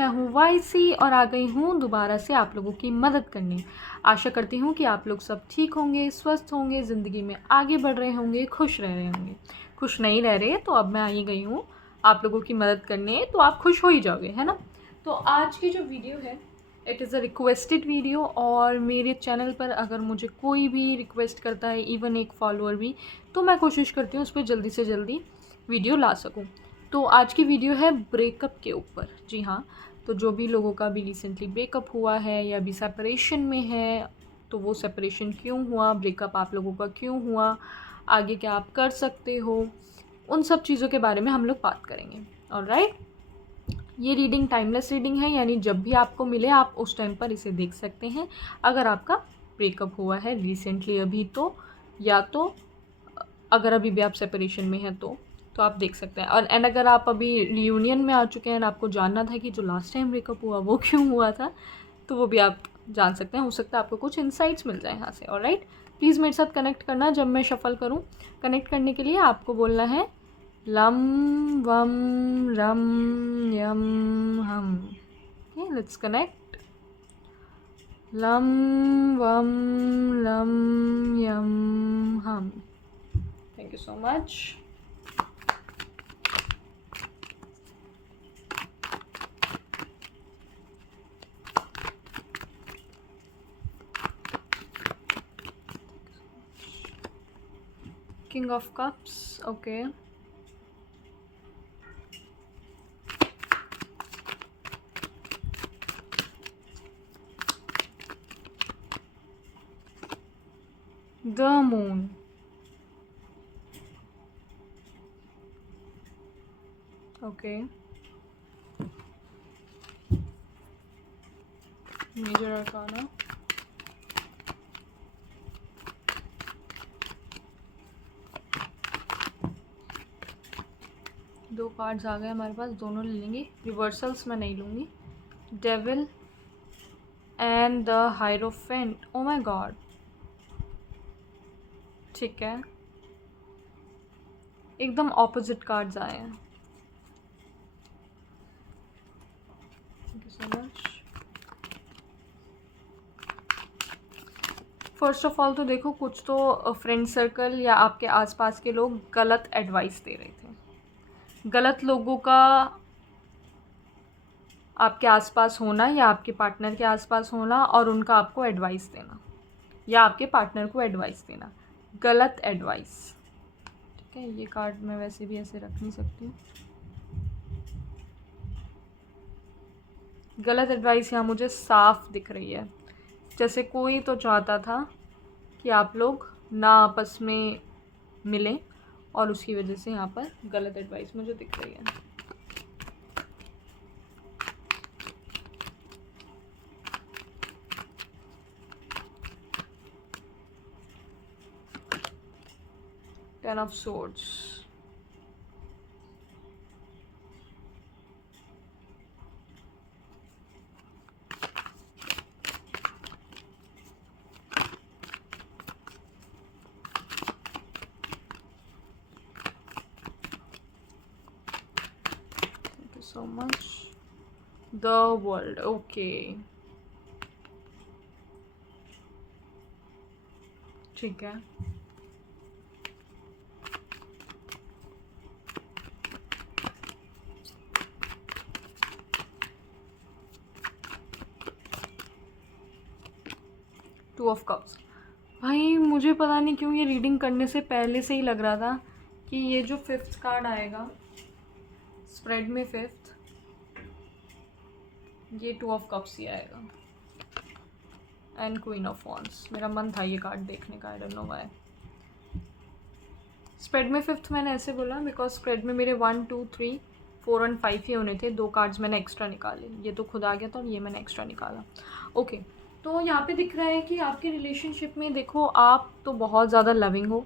मैं हूँ वाईसी और आ गई हूँ दोबारा से आप लोगों की मदद करने। आशा करती हूँ कि आप लोग सब ठीक होंगे, स्वस्थ होंगे, ज़िंदगी में आगे बढ़ रहे होंगे, खुश रह रहे होंगे। खुश नहीं रह रहे तो अब मैं आई गई हूँ आप लोगों की मदद करने, तो आप खुश हो ही जाओगे, है ना। तो आज की जो वीडियो है it is a requested video, और मेरे चैनल पर अगर मुझे कोई भी रिक्वेस्ट करता है, इवन एक फॉलोअर भी, तो मैं कोशिश करती हूँ उस पर जल्दी से जल्दी वीडियो ला सकूँ। तो आज की वीडियो है ब्रेकअप के ऊपर। जी हाँ, तो जो भी लोगों का भी रिसेंटली ब्रेकअप हुआ है या अभी सेपरेशन में है, तो वो सेपरेशन क्यों हुआ, ब्रेकअप आप लोगों का क्यों हुआ, आगे क्या आप कर सकते हो, उन सब चीज़ों के बारे में हम लोग बात करेंगे। ऑलराइट, ये रीडिंग टाइमलेस रीडिंग है, यानी जब भी आपको मिले आप उस टाइम पर इसे देख सकते हैं। अगर आपका ब्रेकअप हुआ है रिसेंटली अभी, तो या तो अगर अभी भी आप सेपरेशन में हैं तो आप देख सकते हैं। और एंड अगर आप अभी रियूनियन में आ चुके हैं, आपको जानना था कि जो लास्ट टाइम ब्रेकअप हुआ वो क्यों हुआ था, तो वो भी आप जान सकते हैं। हो सकता है आपको कुछ इंसाइट्स मिल जाए यहाँ से। ऑलराइट, प्लीज़ मेरे साथ कनेक्ट करना जब मैं शफल करूँ। कनेक्ट करने के लिए आपको बोलना है लम वम रम यम हम। Okay, let's connect. लम वम रम यम हम। Thank you so much. King of Cups, okay. The Moon, okay. Major Arcana, दो कार्ड्स आ गए हमारे पास, दोनों ले लेंगे। रिवर्सल्स मैं नहीं लूँगी। Devil and the hierophant, oh my God. ठीक है, एकदम ऑपोजिट कार्ड्स आए हैं। Thank you so much. First of all तो देखो, कुछ तो फ्रेंड सर्कल या आपके आसपास के लोग गलत एडवाइस दे रहे थे। गलत लोगों का आपके आसपास होना या आपके पार्टनर के आसपास होना और उनका आपको एडवाइस देना या आपके पार्टनर को एडवाइस देना, गलत एडवाइस। ठीक है, ये कार्ड मैं वैसे भी ऐसे रख नहीं सकती हूँ। गलत एडवाइस यहाँ मुझे साफ दिख रही है, जैसे कोई तो चाहता था कि आप लोग ना आपस में मिलें, और उसकी वजह से यहाँ पर गलत एडवाइस मुझे दिख रही है। Ten of swords, so much. The world, okay. ठीक है, टू ऑफ कप्स। भाई मुझे पता नहीं क्यों ये रीडिंग करने से पहले से ही लग रहा था कि ये जो फिफ्थ कार्ड आएगा स्प्रेड में, फिफ्थ, ये टू ऑफ कप्स ही आएगा एंड क्वीन ऑफ वॉन्ड्स। मेरा मन था ये कार्ड देखने का, I don't know why. Spread में फिफ्थ मैंने ऐसे बोला बिकॉज स्प्रेड में मेरे 1 2 3 4 और 5 ही होने थे। 2 कार्ड्स मैंने एक्स्ट्रा निकाले, ये तो खुद आ गया था और ये मैंने एक्स्ट्रा निकाला। ओके, तो यहाँ पे दिख रहा है कि आपके रिलेशनशिप में, देखो आप तो बहुत ज़्यादा लविंग हो।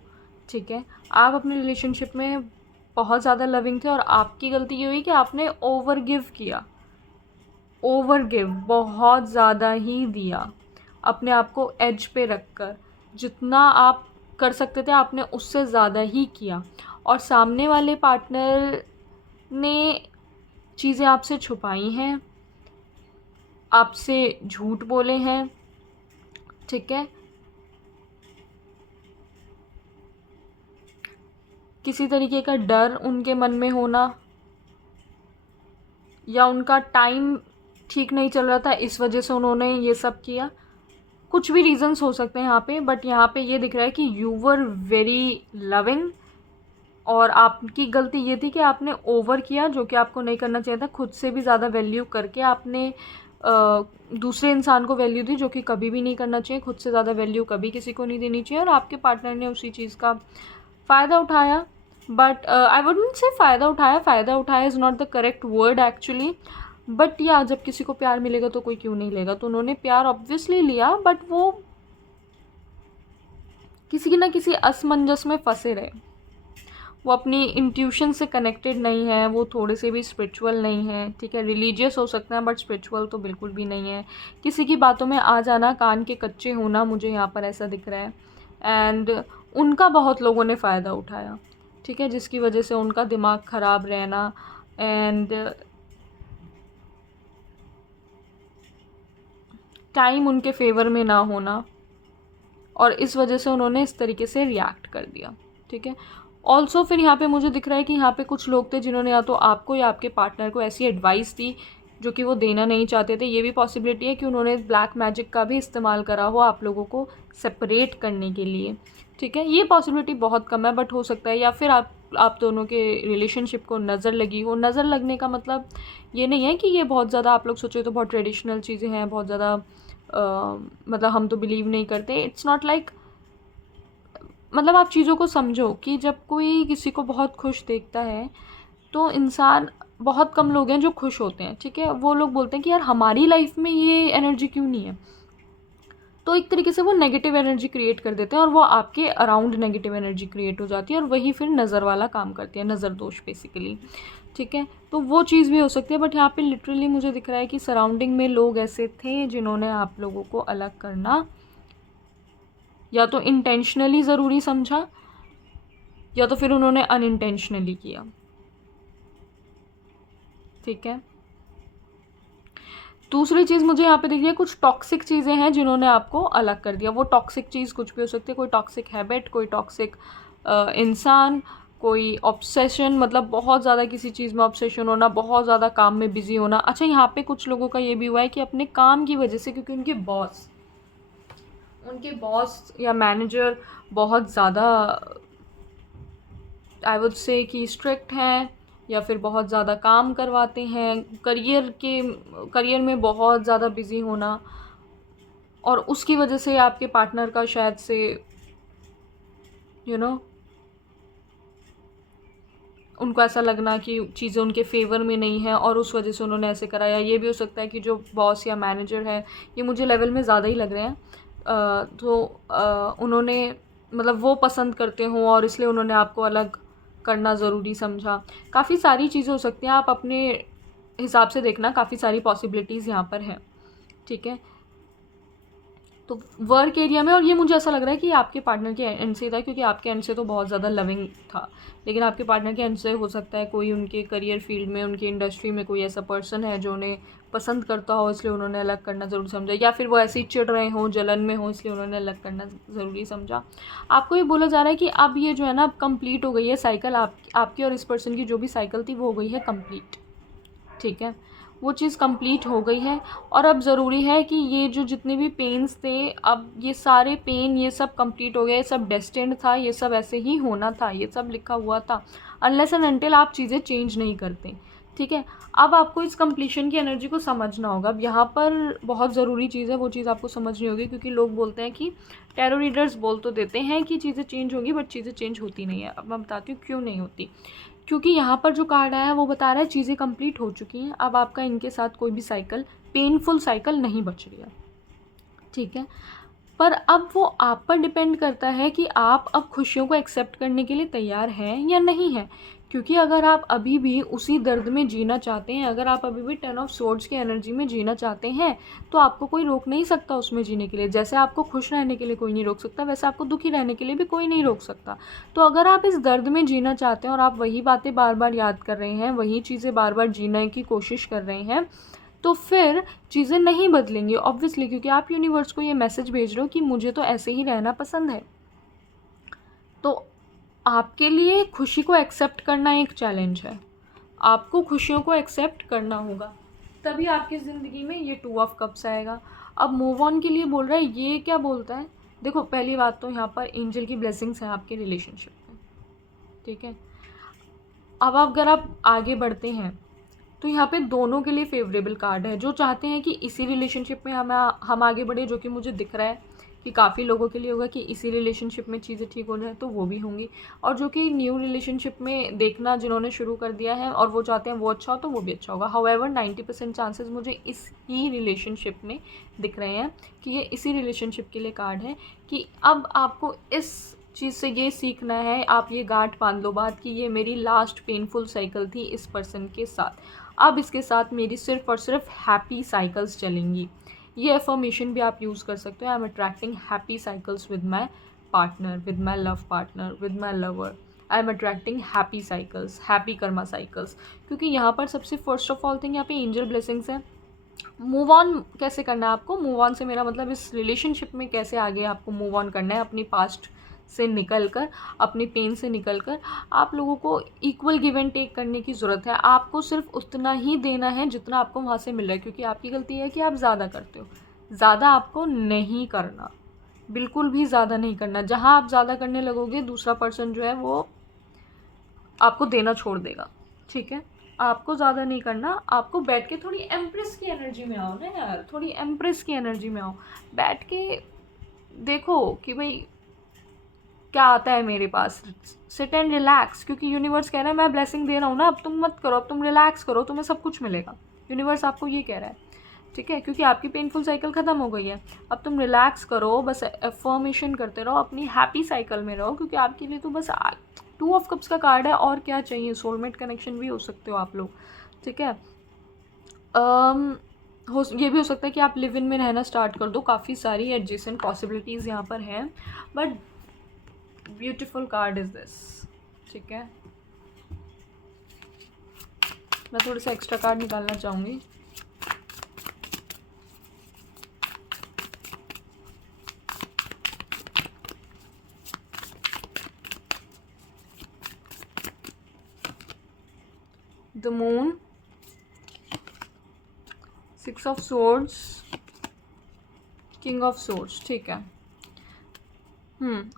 ठीक है, आप अपने रिलेशनशिप में बहुत ज़्यादा लविंग थे और आपकी गलती ये हुई कि आपने ओवर गिव किया। ओवर गिव, बहुत ज़्यादा ही दिया, अपने आप को एज पे रख कर। जितना आप कर सकते थे आपने उससे ज़्यादा ही किया, और सामने वाले पार्टनर ने चीज़ें आपसे छुपाई हैं आपसे झूठ बोले हैं, ठीक है, किसी तरीके का डर उनके मन में होना, या उनका टाइम ठीक नहीं चल रहा था इस वजह से उन्होंने ये सब किया। कुछ भी रीजंस हो सकते हैं यहाँ पे, बट यहाँ पे ये दिख रहा है कि यू वर वेरी लविंग, और आपकी गलती ये थी कि आपने ओवर किया, जो कि आपको नहीं करना चाहिए था। खुद से भी ज़्यादा वैल्यू करके आपने दूसरे इंसान को वैल्यू दी, जो कि कभी भी नहीं करना चाहिए। खुद से ज़्यादा वैल्यू कभी किसी को नहीं देनी चाहिए, और आपके पार्टनर ने उसी चीज़ का फ़ायदा उठाया। बट आई वुडंट से फ़ायदा उठाया is not the correct word actually, but या जब किसी को प्यार मिलेगा तो कोई क्यों नहीं लेगा। तो उन्होंने प्यार ऑब्वियसली लिया, बट वो किसी ना किसी असमंजस में फंसे रहे। वो अपनी इंट्यूशन से कनेक्टेड नहीं है, वो थोड़े से भी स्पिरिचुअल नहीं है, ठीक है। रिलीजियस हो सकता है बट स्पिरिचुअल तो बिल्कुल भी नहीं है। किसी की बातों में आ जाना, कान के कच्चे होना, मुझे यहाँ पर ऐसा दिख रहा है। एंड उनका बहुत लोगों ने फ़ायदा उठाया, ठीक है, जिसकी वजह से उनका दिमाग ख़राब रहना एंड टाइम उनके फेवर में ना होना, और इस वजह से उन्होंने इस तरीके से रिएक्ट कर दिया, ठीक है। ऑल्सो फिर यहाँ पे मुझे दिख रहा है कि यहाँ पे कुछ लोग थे जिन्होंने या तो आपको या आपके पार्टनर को ऐसी एडवाइस दी जो कि वो देना नहीं चाहते थे। ये भी पॉसिबिलिटी है कि उन्होंने ब्लैक मैजिक का भी इस्तेमाल करा हो आप लोगों को सेपरेट करने के लिए, ठीक है। ये पॉसिबिलिटी बहुत कम है, बट हो सकता है। या फिर आप दोनों के रिलेशनशिप को नज़र लगी हो। नज़र लगने का मतलब ये नहीं है कि ये बहुत ज़्यादा, आप लोग सोचो तो बहुत ट्रेडिशनल चीज़ें हैं, बहुत ज़्यादा मतलब हम तो बिलीव नहीं करते। इट्स नॉट लाइक, मतलब आप चीज़ों को समझो कि जब कोई किसी को बहुत खुश देखता है तो इंसान, बहुत कम लोग हैं जो खुश होते हैं, ठीक है। वो लोग बोलते हैं कि यार हमारी लाइफ में ये एनर्जी क्यों नहीं है, तो एक तरीके से वो नेगेटिव एनर्जी क्रिएट कर देते हैं, और वो आपके अराउंड नेगेटिव एनर्जी क्रिएट हो जाती है, और वही फिर नज़र वाला काम करती है, नज़र दोष बेसिकली, ठीक है। तो वो चीज़ भी हो सकती है, बट यहाँ पे लिटरली मुझे दिख रहा है कि सराउंडिंग में लोग ऐसे थे जिन्होंने आप लोगों को अलग करना या तो इंटेंशनली ज़रूरी समझा, या तो फिर उन्होंने अनइंटेंशनली किया, ठीक है। दूसरी चीज़ मुझे यहाँ पे दिख रही है, कुछ टॉक्सिक चीज़ें हैं जिन्होंने आपको अलग कर दिया। वो टॉक्सिक चीज़ कुछ भी हो सकती है, कोई टॉक्सिक हैबिट, कोई टॉक्सिक इंसान, कोई ऑब्सेशन, मतलब बहुत ज़्यादा किसी चीज़ में ऑब्सेशन होना, बहुत ज़्यादा काम में बिजी होना। अच्छा, यहाँ पे कुछ लोगों का ये भी हुआ है कि अपने काम की वजह से, क्योंकि उनके बॉस या मैनेजर बहुत ज़्यादा, आई वुड से कि स्ट्रिक्ट हैं, या फिर बहुत ज़्यादा काम करवाते हैं, करियर में बहुत ज़्यादा बिज़ी होना, और उसकी वजह से आपके पार्टनर का शायद से उनको ऐसा लगना कि चीज़ें उनके फेवर में नहीं है, और उस वजह से उन्होंने ऐसे कराया। ये भी हो सकता है कि जो बॉस या मैनेजर है, ये मुझे लेवल में ज़्यादा ही लग रहे हैं, उन्होंने, मतलब वो पसंद करते हों और इसलिए उन्होंने आपको अलग करना ज़रूरी समझा। काफ़ी सारी चीज़ें हो सकती हैं, आप अपने हिसाब से देखना, काफ़ी सारी पॉसिबिलिटीज़ यहाँ पर हैं, ठीक है। तो वर्क एरिया में, और ये मुझे ऐसा लग रहा है कि आपके पार्टनर के एंड से था, क्योंकि आपके एंड से तो बहुत ज़्यादा लविंग था, लेकिन आपके पार्टनर के एंड से हो सकता है कोई उनके करियर फील्ड में, उनकी इंडस्ट्री में कोई ऐसा पर्सन है जो उन्हें पसंद करता हो, इसलिए उन्होंने अलग करना ज़रूरी समझा, या फिर वो ऐसे ही चिढ़ रहे हों, जलन में हो, इसलिए उन्होंने अलग करना ज़रूरी समझा। आपको ये बोला जा रहा है कि अब ये जो है ना, अब कंप्लीट हो गई है साइकिल, आपकी और इस पर्सन की जो भी साइकिल थी वो हो गई है कंप्लीट, ठीक है। वो चीज़ कंप्लीट हो गई है, और अब ज़रूरी है कि ये जो जितने भी पेन्स थे, अब ये सारे पेन, ये सब कंप्लीट हो गए, ये सब डेस्टिन्ड था, ये सब ऐसे ही होना था, ये सब लिखा हुआ था, अनलेस एंड अनटिल आप चीज़ें चेंज नहीं करते, ठीक है। अब आपको इस कंप्लीशन की एनर्जी को समझना होगा। अब यहाँ पर बहुत ज़रूरी चीज़ है, वो चीज़ आपको समझनी होगी, क्योंकि लोग बोलते हैं कि टैरो रीडर्स बोल तो देते हैं कि चीज़ें चेंज होंगी, बट चीज़ें चेंज होती नहीं है। अब मैं बताती हूँ क्यों नहीं होती। क्योंकि यहाँ पर जो कार्ड आया है वो बता रहा है चीज़ें कंप्लीट हो चुकी हैं, अब आपका इनके साथ कोई भी साइकिल, पेनफुल साइकिल नहीं बच रही है, ठीक है। पर अब वो आप पर डिपेंड करता है कि आप अब खुशियों को एक्सेप्ट करने के लिए तैयार हैं या नहीं हैं। क्योंकि अगर आप अभी भी उसी दर्द में जीना चाहते हैं, अगर आप अभी भी 10 ऑफ सोर्ड्स की एनर्जी में जीना चाहते हैं, तो आपको कोई रोक नहीं सकता उसमें जीने के लिए। जैसे आपको खुश रहने के लिए कोई नहीं रोक सकता, वैसे आपको दुखी रहने के लिए भी कोई नहीं रोक सकता। तो अगर आप इस दर्द में जीना चाहते हैं और आप वही बातें बार बार याद कर रहे हैं, वही चीज़ें बार बार जीने की कोशिश कर रहे हैं, तो फिर चीज़ें नहीं बदलेंगी ऑब्वियसली, क्योंकि आप यूनिवर्स को ये मैसेज भेज रहे हो कि मुझे तो ऐसे ही रहना पसंद है। तो आपके लिए खुशी को एक्सेप्ट करना एक चैलेंज है, आपको खुशियों को एक्सेप्ट करना होगा, तभी आपकी ज़िंदगी में ये 2 ऑफ कप्स आएगा। अब मूव ऑन के लिए बोल रहा है, ये क्या बोलता है? देखो, पहली बात तो यहाँ पर एंजल की ब्लेसिंग्स हैं आपके रिलेशनशिप में, ठीक है। अब अगर आप आगे बढ़ते हैं तो यहाँ पे दोनों के लिए फेवरेबल कार्ड है। जो चाहते हैं कि इसी रिलेशनशिप में हम आगे बढ़े, जो कि मुझे दिख रहा है कि काफ़ी लोगों के लिए होगा कि इसी रिलेशनशिप में चीज़ें ठीक हो जाए, तो वो भी होंगी। और जो कि न्यू रिलेशनशिप में देखना जिन्होंने शुरू कर दिया है और वो चाहते हैं वो अच्छा हो, तो वो भी अच्छा होगा। हाउएवर 90% चांसेस मुझे इस ही रिलेशनशिप में दिख रहे हैं कि ये इसी रिलेशनशिप के लिए कार्ड है कि अब आपको इस चीज़ से ये सीखना है, आप ये गांठ बांध लो बात कि ये मेरी लास्ट पेनफुल साइकिल थी इस पर्सन के साथ, अब इसके साथ मेरी सिर्फ और सिर्फ हैप्पी साइकिल्स चलेंगी। ये अफर्मेशन भी आप यूज़ कर सकते हो, I am attracting happy cycles with my partner, with my love partner, with my lover. I am attracting happy cycles, happy Karma cycles. क्योंकि यहाँ पर सबसे फर्स्ट ऑफ ऑल थिंग यहाँ पे एंजल ब्लेसिंग्स है। मूव ऑन कैसे करना है आपको? मूव ऑन से मेरा मतलब इस रिलेशनशिप में कैसे आगे आपको मूव ऑन करना है, अपनी पास्ट से निकल कर, अपनी पेन से निकल कर। आप लोगों को इक्वल गिव एंड टेक करने की ज़रूरत है। आपको सिर्फ उतना ही देना है जितना आपको वहाँ से मिल रहा है, क्योंकि आपकी गलती है कि आप ज़्यादा करते हो। ज़्यादा आपको नहीं करना, बिल्कुल भी ज़्यादा नहीं करना। जहाँ आप ज़्यादा करने लगोगे, दूसरा पर्सन जो है वो आपको देना छोड़ देगा, ठीक है। आपको ज़्यादा नहीं करना, आपको बैठ के थोड़ी एम्प्रेस की एनर्जी में आओ ना यार, थोड़ी एम्प्रेस की एनर्जी में आओ। बैठ के देखो कि भाई क्या आता है मेरे पास, सिट एंड रिलैक्स। क्योंकि यूनिवर्स कह रहा है मैं ब्लेसिंग दे रहा हूँ ना, अब तुम मत करो, अब तुम रिलैक्स करो, तुम्हें सब कुछ मिलेगा। यूनिवर्स आपको ये कह रहा है, ठीक है, क्योंकि आपकी पेनफुल साइकिल ख़त्म हो गई है। अब तुम रिलैक्स करो, बस एफर्मेशन करते रहो, अपनी हैप्पी साइकिल में रहो, क्योंकि आपके लिए तो बस 2 ऑफ कप्स का कार्ड है, और क्या चाहिए। सोलमेट कनेक्शन भी हो सकते हो आप लोग, ठीक है। ये भी हो सकता है कि आप लिव इन में रहना स्टार्ट कर दो। काफ़ी सारी एडजेसेंट पॉसिबिलिटीज़ यहाँ पर हैं, but beautiful card is this, ठीक है। मैं थोड़ा सा एक्स्ट्रा कार्ड निकालना चाहूँगी। The moon, 6 of swords, king of swords, ठीक है।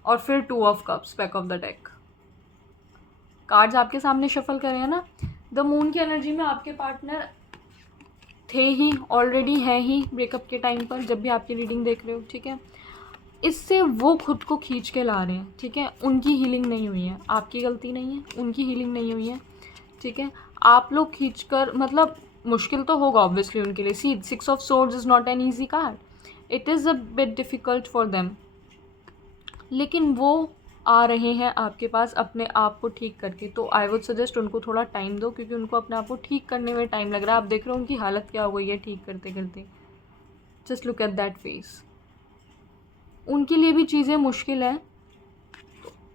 और फिर 2 of cups, back of the deck. Cards आपके सामने शफल करें हैं ना। द मून की एनर्जी में आपके पार्टनर थे ही, ऑलरेडी हैं ही ब्रेकअप के टाइम पर, जब भी आपकी रीडिंग देख रहे हो, ठीक है। इससे वो खुद को खींच के ला रहे हैं, ठीक है। उनकी हीलिंग नहीं हुई है, आपकी गलती नहीं है, उनकी हीलिंग नहीं हुई है, ठीक है। आप लोग खींच कर, मतलब मुश्किल तो होगा ऑब्वियसली उनके लिए। सी 6 of swords is not an easy card, it is a bit difficult for them, लेकिन वो आ रहे हैं आपके पास अपने आप को ठीक करके। तो आई वुड सजेस्ट उनको थोड़ा टाइम दो, क्योंकि उनको अपने आप को ठीक करने में टाइम लग रहा है। आप देख रहे हो उनकी हालत क्या हो गई है ठीक करते करते। Just look at that face. उनके लिए भी चीज़ें मुश्किल है।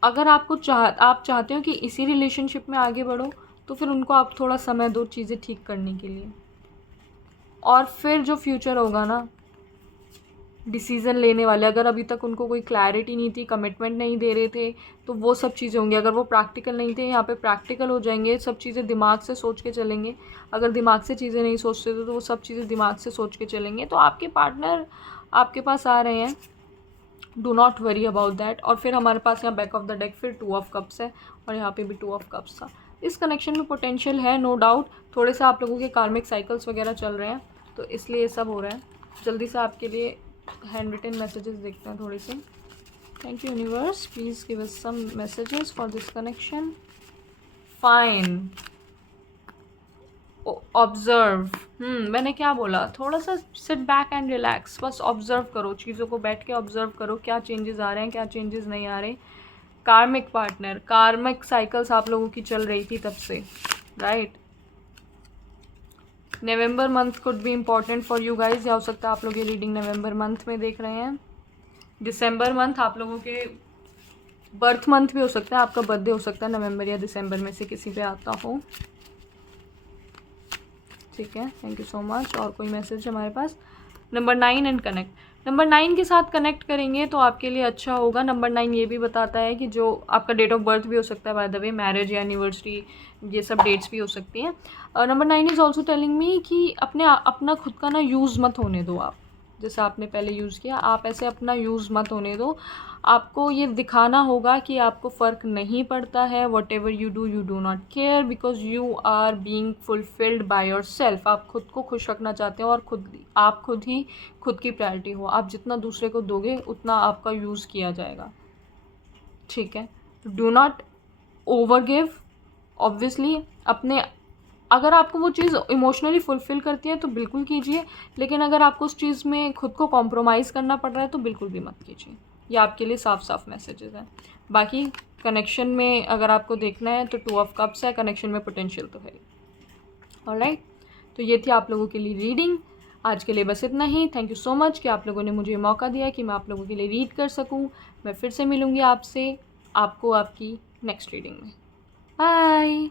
अगर आप चाहते हो कि इसी रिलेशनशिप में आगे बढ़ो, तो फिर उनको आप थोड़ा समय दो चीज़ें ठीक करने के लिए। और फिर जो फ्यूचर होगा ना, डिसीज़न लेने वाले, अगर अभी तक उनको कोई क्लैरिटी नहीं थी, कमिटमेंट नहीं दे रहे थे, तो वो सब चीज़ें होंगी। अगर वो प्रैक्टिकल नहीं थे, यहाँ पे प्रैक्टिकल हो जाएंगे। सब चीज़ें दिमाग से सोच के चलेंगे। अगर दिमाग से चीज़ें नहीं सोचते थे, तो वो सब चीज़ें दिमाग से सोच के चलेंगे। तो आपके पार्टनर आपके पास आ रहे हैं, do not worry about that. और फिर हमारे पास यहाँ बैक ऑफ द डेक फिर 2 ऑफ कप्स है, और यहाँ पे भी 2 ऑफ कप्स था। इस कनेक्शन में पोटेंशियल है, नो डाउट। थोड़े से आप लोगों के कार्मिक साइकिल्स वगैरह चल रहे हैं, तो इसलिए ये सब हो रहा है। जल्दी से आपके लिए हैंड रिटन मैसेजेस देखते हैं थोड़े से। Thank you universe, please give us some messages for this connection. Fine, observe. मैंने क्या बोला, थोड़ा सा सिट बैक एंड रिलैक्स, बस ऑब्जर्व करो चीज़ों को, बैठ के ऑब्जर्व करो क्या चेंजेस आ रहे हैं, क्या चेंजेस नहीं आ रहे। कार्मिक पार्टनर, कार्मिक साइकिल्स आप लोगों की चल रही थी तब से, right. November month could be important for you guys, या हो सकता है आप लोग ये रीडिंग नवंबर मंथ में देख रहे हैं। दिसंबर मंथ आप लोगों के बर्थ मंथ भी हो सकता है, आपका बर्थडे हो सकता है नवंबर या दिसंबर में से किसी पे आता हो, ठीक है, थैंक यू सो मच। और कोई मैसेज हमारे पास? Number 9 and connect. नंबर 9 के साथ कनेक्ट करेंगे तो आपके लिए अच्छा होगा। नंबर 9 ये भी बताता है कि जो आपका डेट ऑफ बर्थ भी हो सकता है, बाय द वे मैरिज या एनिवर्सरी, ये सब डेट्स भी हो सकती हैं। Number 9 is also telling me कि अपना खुद का ना यूज़ मत होने दो आप, जैसे आपने पहले यूज़ किया, आप ऐसे अपना यूज़ मत होने दो। आपको ये दिखाना होगा कि आपको फ़र्क नहीं पड़ता है। Whatever you do not care, because you are being fulfilled by yourself. आप खुद को खुश रखना चाहते हो और आप खुद ही खुद की प्रायोरिटी हो। आप जितना दूसरे को दोगे उतना आपका यूज़ किया जाएगा, ठीक है। Do not over give. Obviously अगर आपको वो चीज़ इमोशनली फुलफ़िल करती है तो बिल्कुल कीजिए, लेकिन अगर आपको उस चीज़ में खुद को कॉम्प्रोमाइज़ करना पड़ रहा है तो बिल्कुल भी मत कीजिए। ये आपके लिए साफ साफ मैसेजेस हैं। बाकी कनेक्शन में अगर आपको देखना है तो 2 ऑफ कप्स है, कनेक्शन में पोटेंशियल तो है। ऑलराइट, तो ये थी आप लोगों के लिए रीडिंग। आज के लिए बस इतना ही। थैंक यू सो मच कि आप लोगों ने मुझे मौका दिया कि मैं आप लोगों के लिए रीड कर सकूँ। मैं फिर से मिलूँगी आपसे आपको आपकी नेक्स्ट रीडिंग में। बाय।